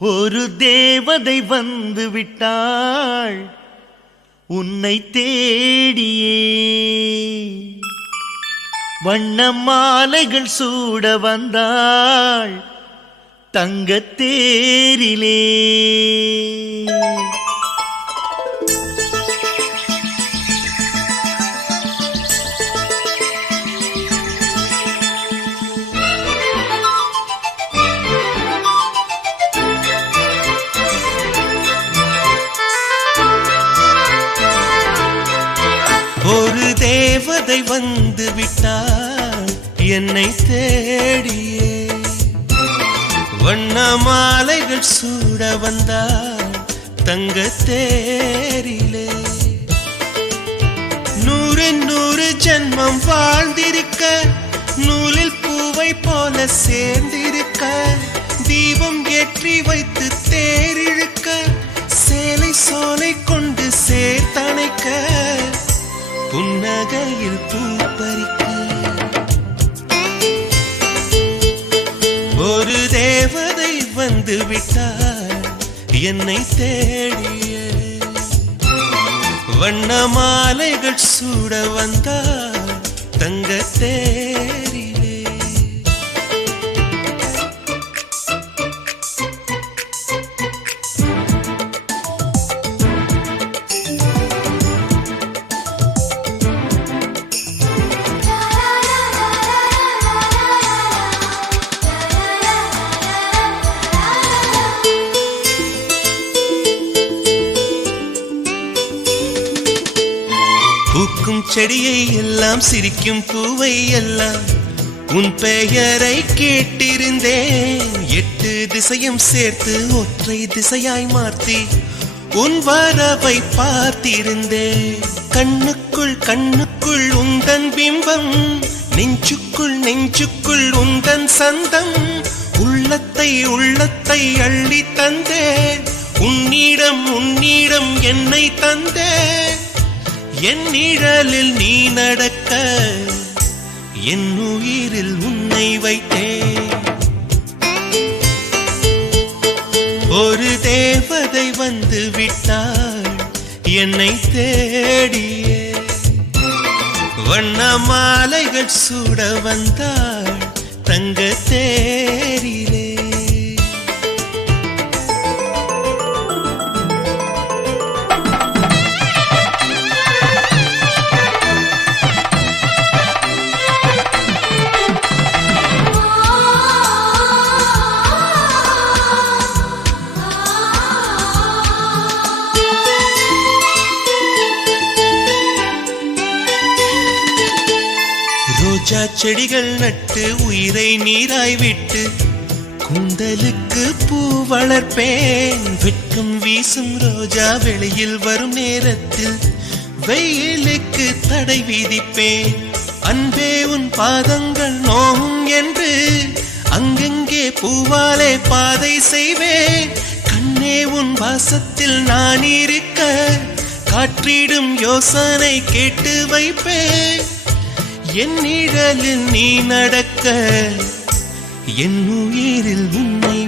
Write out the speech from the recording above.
ஒரு தேவதை வந்து விட்டாள் உன்னை தேடியே, வண்ண மாலைகள் சூட வந்தாள் தங்கத்தேரிலே. ஒரு தேவதை வந்து விட்டாள் என்னை தேடியே, வண்ண மாலைகள் சூட வந்தாள் தங்கத்தேரிலே. 100 ஜென்மம் வாழ்ந்திருக்க, நூலில் பூவை போல சேர்ந்திருக்க, தீபம் ஏற்றி வைத்து தேரிழுக்க, சேலை சோலை கொண்டு சேர்த்தணைக்க, புன்னகையில் பூ பறிக்க. ஒரு தேவதை வந்து விட்டாள் என்னை தேடிய, வண்ண மாலைகள் சூட வந்தாள் தங்கத்தேரிலே. பூக்கும் செடியை எல்லாம் சிரிக்கும் பூவை எல்லாம் உன் பெயரை கேட்டிருந்தேன். 8 திசையும் சேர்த்து ஒற்றை திசையாய் மாற்றி உன் வரவை பார்த்திருந்தேன். கண்ணுக்குள் கண்ணுக்குள் உந்தன் பிம்பம், நெஞ்சுக்குள் நெஞ்சுக்குள் உந்தன் சந்தம், உள்ளத்தை உள்ளத்தை அள்ளி தந்தேன். உன்னிடம் உன்னிடம் என்னை தந்தேன். என் நிழலில் நீ நடக்க, என் உயிரில் உன்னை வைத்தேன். ஒரு தேவதை வந்து விட்டாள் என்னை தேடியே, வண்ண மாலைகள் சூட வந்தாள் தங்கத்தேரிலே. ரோஜா செடிகள் நட்டு உயிரை நீராய் விட்டு, குந்தலுக்கு பூ வளர்ப்பேன். வெட்கம் வீசும் ரோஜா வெளியில் வரும் நேரத்தில் வெயிலுக்கு தடை விதிப்பேன். அன்பே உன் பாதங்கள் நோகும் என்று அங்கெங்கே பூவாலே பாதை செய்வேன். கண்ணே உன் வாசத்தில் நான் இருக்க, காற்றிடும் யோசனை கேட்டு வைப்பேன். என் நிழலில் நீ நடக்க, என் உயிரில் உன்னை